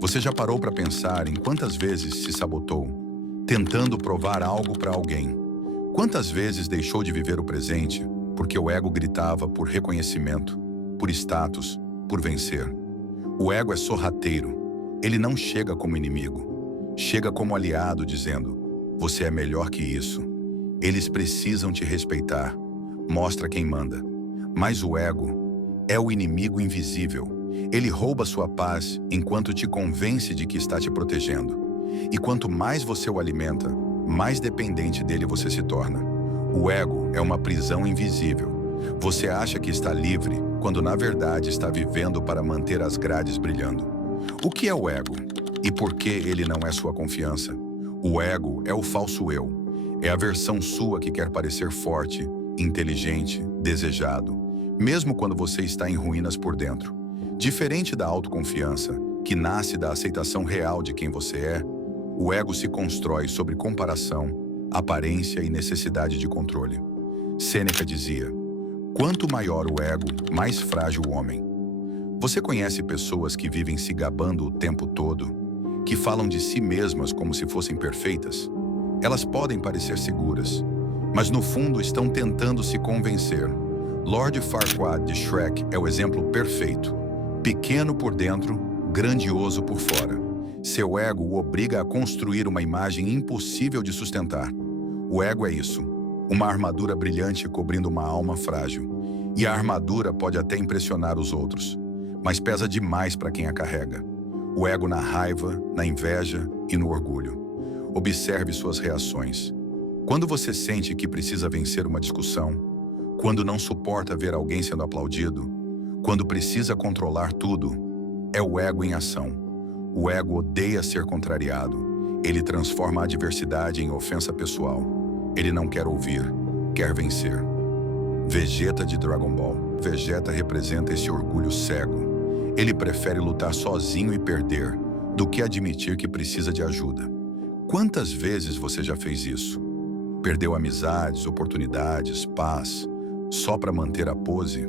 Você já parou para pensar em quantas vezes se sabotou, tentando provar algo para alguém? Quantas vezes deixou de viver o presente porque o ego gritava por reconhecimento, por status, por vencer? O ego é sorrateiro. Ele não chega como inimigo. Chega como aliado, dizendo: você é melhor que isso. Eles precisam te respeitar. Mostra quem manda. Mas o ego é o inimigo invisível. Ele rouba sua paz enquanto te convence de que está te protegendo. E quanto mais você o alimenta, mais dependente dele você se torna. O ego é uma prisão invisível. Você acha que está livre, quando na verdade está vivendo para manter as grades brilhando. O que é o ego? E por que ele não é sua confiança? O ego é o falso eu. É a versão sua que quer parecer forte, inteligente, desejado, mesmo quando você está em ruínas por dentro. Diferente da autoconfiança, que nasce da aceitação real de quem você é, o ego se constrói sobre comparação, aparência e necessidade de controle. Sêneca dizia: quanto maior o ego, mais frágil o homem. Você conhece pessoas que vivem se gabando o tempo todo, que falam de si mesmas como se fossem perfeitas? Elas podem parecer seguras, mas no fundo estão tentando se convencer. Lord Farquaad de Shrek é o exemplo perfeito. Pequeno por dentro, grandioso por fora. Seu ego o obriga a construir uma imagem impossível de sustentar. O ego é isso, uma armadura brilhante cobrindo uma alma frágil. E a armadura pode até impressionar os outros, mas pesa demais para quem a carrega. O ego na raiva, na inveja e no orgulho. Observe suas reações. Quando você sente que precisa vencer uma discussão, quando não suporta ver alguém sendo aplaudido, quando precisa controlar tudo, é o ego em ação. O ego odeia ser contrariado. Ele transforma a adversidade em ofensa pessoal. Ele não quer ouvir, quer vencer. Vegeta de Dragon Ball. Vegeta representa esse orgulho cego. Ele prefere lutar sozinho e perder, do que admitir que precisa de ajuda. Quantas vezes você já fez isso? Perdeu amizades, oportunidades, paz, só para manter a pose?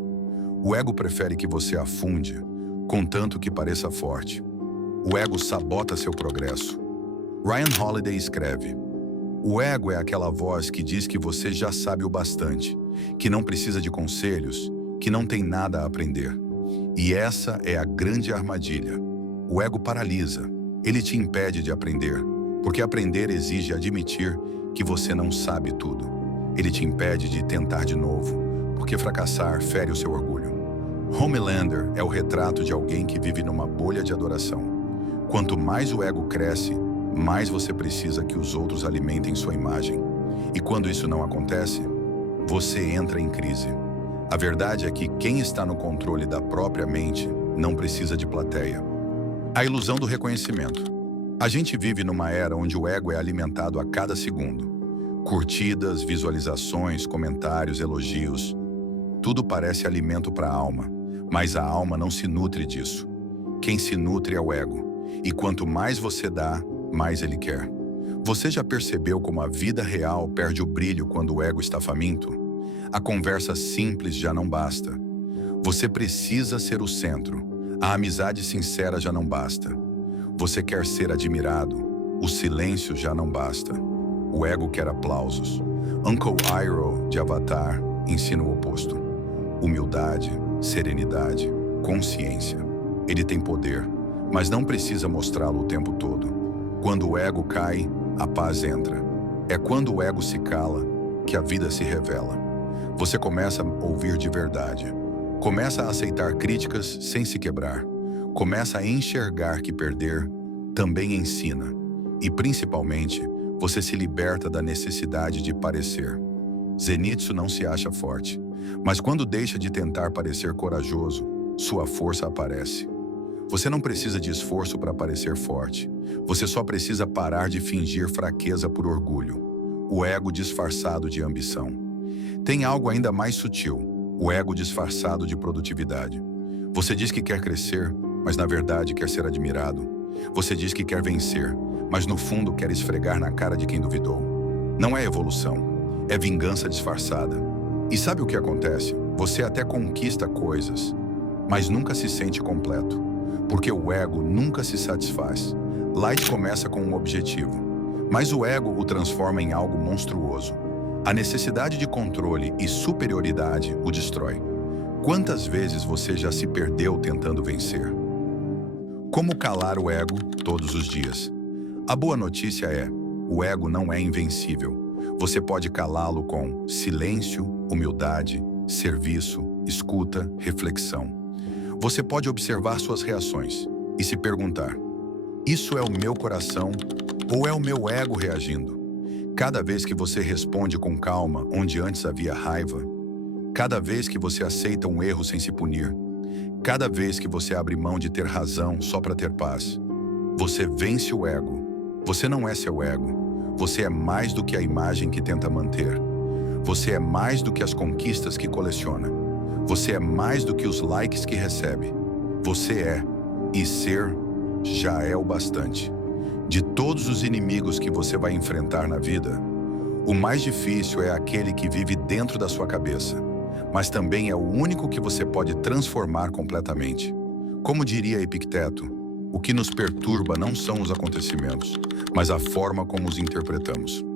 O ego prefere que você afunde, contanto que pareça forte. O ego sabota seu progresso. Ryan Holiday escreve: o ego é aquela voz que diz que você já sabe o bastante, que não precisa de conselhos, que não tem nada a aprender. E essa é a grande armadilha. O ego paralisa. Ele te impede de aprender, porque aprender exige admitir que você não sabe tudo. Ele te impede de tentar de novo, porque fracassar fere o seu orgulho. Homelander é o retrato de alguém que vive numa bolha de adoração. Quanto mais o ego cresce, mais você precisa que os outros alimentem sua imagem. E quando isso não acontece, você entra em crise. A verdade é que quem está no controle da própria mente não precisa de plateia. A ilusão do reconhecimento. A gente vive numa era onde o ego é alimentado a cada segundo. Curtidas, visualizações, comentários, elogios. Tudo parece alimento para a alma, mas a alma não se nutre disso. Quem se nutre é o ego. E quanto mais você dá, mais ele quer. Você já percebeu como a vida real perde o brilho quando o ego está faminto? A conversa simples já não basta. Você precisa ser o centro. A amizade sincera já não basta. Você quer ser admirado. O silêncio já não basta. O ego quer aplausos. Uncle Iroh, de Avatar, ensina o oposto. Humildade, serenidade, consciência. Ele tem poder, mas não precisa mostrá-lo o tempo todo. Quando o ego cai, a paz entra. É quando o ego se cala que a vida se revela. Você começa a ouvir de verdade. Começa a aceitar críticas sem se quebrar. Começa a enxergar que perder também ensina. E, principalmente, você se liberta da necessidade de parecer. Zenitsu não se acha forte, mas quando deixa de tentar parecer corajoso, sua força aparece. Você não precisa de esforço para parecer forte. Você só precisa parar de fingir fraqueza por orgulho. O ego disfarçado de ambição. Tem algo ainda mais sutil. O ego disfarçado de produtividade. Você diz que quer crescer, mas na verdade quer ser admirado. Você diz que quer vencer, mas no fundo quer esfregar na cara de quem duvidou. Não é evolução, é vingança disfarçada. E sabe o que acontece? Você até conquista coisas, mas nunca se sente completo. Porque o ego nunca se satisfaz. Light começa com um objetivo, mas o ego o transforma em algo monstruoso. A necessidade de controle e superioridade o destrói. Quantas vezes você já se perdeu tentando vencer? Como calar o ego todos os dias? A boa notícia é, o ego não é invencível. Você pode calá-lo com silêncio, humildade, serviço, escuta, reflexão. Você pode observar suas reações e se perguntar: isso é o meu coração ou é o meu ego reagindo? Cada vez que você responde com calma onde antes havia raiva, cada vez que você aceita um erro sem se punir, cada vez que você abre mão de ter razão só para ter paz, você vence o ego. Você não é seu ego. Você é mais do que a imagem que tenta manter. Você é mais do que as conquistas que coleciona. Você é mais do que os likes que recebe. Você é, e ser já é o bastante. De todos os inimigos que você vai enfrentar na vida, o mais difícil é aquele que vive dentro da sua cabeça, mas também é o único que você pode transformar completamente. Como diria Epicteto, o que nos perturba não são os acontecimentos, mas a forma como os interpretamos.